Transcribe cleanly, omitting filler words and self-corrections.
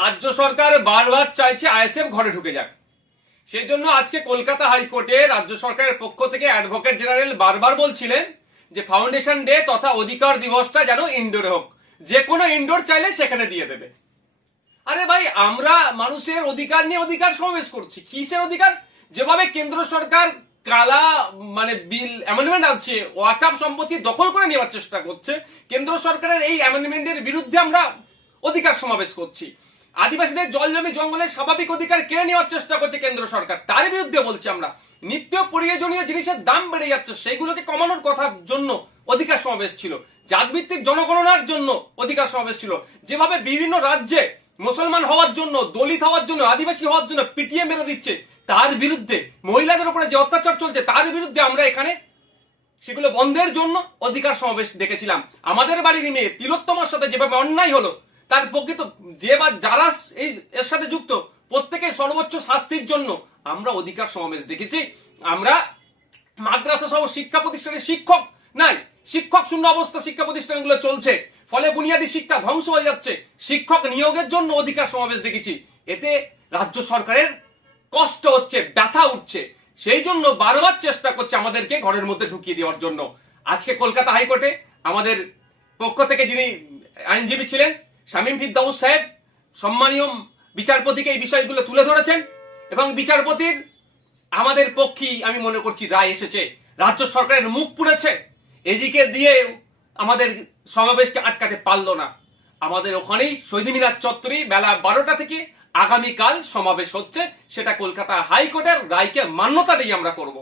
রাজ্য সরকার বারবার চাইছে আইএসএফ ঘরে ঢুকে যাক। সেই জন্য আজকে কলকাতা হাইকোর্টে রাজ্য সরকারের পক্ষ থেকে অ্যাডভোকেট জেনারেল বারবার বলছিলেন যে ফাউন্ডেশন ডে তথা অধিকার দিবসটা যেন ইনডোরে হোক, যে কোনো ইনডোর চাইলে সেখানে দিয়ে দেবে। আরে ভাই, আমরা মানুষের অধিকার নিয়ে অধিকার সমাবেশ করছি। কিসের অধিকার? যেভাবে কেন্দ্র সরকার কালা বিল অ্যামেন্ডমেন্ট আছে, ওয়াকফ সম্পত্তি দখল করে নেওয়ার চেষ্টা করছে, কেন্দ্র সরকারের এই অ্যামেন্ডমেন্টের বিরুদ্ধে আমরা অধিকার সমাবেশ করছি। আদিবাসীদের জল জমি জঙ্গলের স্বাভাবিক অধিকার কেড়ে নেওয়ার চেষ্টা করছে কেন্দ্র সরকার, তার বিরুদ্ধে বলছি আমরা। নিত্য প্রয়োজনীয় জিনিসের দাম বেড়ে যাচ্ছে, সেইগুলোকে কমানোর কথার জন্য অধিকার সমাবেশ ছিল। জাতভিত্তিক জনগণনার জন্য অধিকার সমাবেশ ছিল। যেভাবে বিভিন্ন রাজ্যে মুসলমান হওয়ার জন্য, দলিত হওয়ার জন্য, আদিবাসী হওয়ার জন্য পিটিএ মেরে দিচ্ছে, তার বিরুদ্ধে, মহিলাদের উপরে যে অত্যাচার চলছে তার বিরুদ্ধে আমরা এখানে সেগুলো বন্ধের জন্য অধিকার সমাবেশ ডেকেছিলাম। আমাদের বাড়ির মেয়ে তিলোত্তমার সাথে যেভাবে অন্যায় হলো, তার প্রকৃত যে বা যারা এর সাথে যুক্ত প্রত্যেকের সর্বোচ্চ শাস্তির জন্য আমরা অধিকার সমাবেশ ডেকেছি। আমরা মাদ্রাসা সহ শিক্ষা প্রতিষ্ঠানের শিক্ষক নাই, শিক্ষক শূন্য অবস্থা শিক্ষা প্রতিষ্ঠানগুলো চলছে, ফলে বুনিয়াদী শিক্ষা ধ্বংস হয়ে যাচ্ছে। শিক্ষক নিয়োগের জন্য অধিকার সমাবেশ দেখেছি। এতে রাজ্য সরকারের কষ্ট হচ্ছে, ব্যথা উঠছে, সেই জন্য বারবার চেষ্টা করছে আমাদেরকে ঘরের মধ্যে ঢুকিয়ে দেওয়ার জন্য। আজকে কলকাতা হাইকোর্টে আমাদের পক্ষ থেকে যিনি আইনজীবী ছিলেন শামীম ফিরদৌস সাহেব সম্মানীয় বিচারপতিকে এই বিষয়গুলো তুলে ধরেছেন, এবং বিচারপতির আমাদের পক্ষেই আমি মনে করছি রায় এসেছে। রাজ্য সরকারের মুখ পুড়েছে, এদিকে দিয়ে আমাদের সমাবেশকে আটকাতে পারলো না। আমাদের ওখানেই শহীদ মিনার চত্বরে বেলা 12টা থেকে আগামীকাল সমাবেশ হচ্ছে, সেটা কলকাতা হাইকোর্টের রায়কে মান্যতা দিয়ে আমরা করব।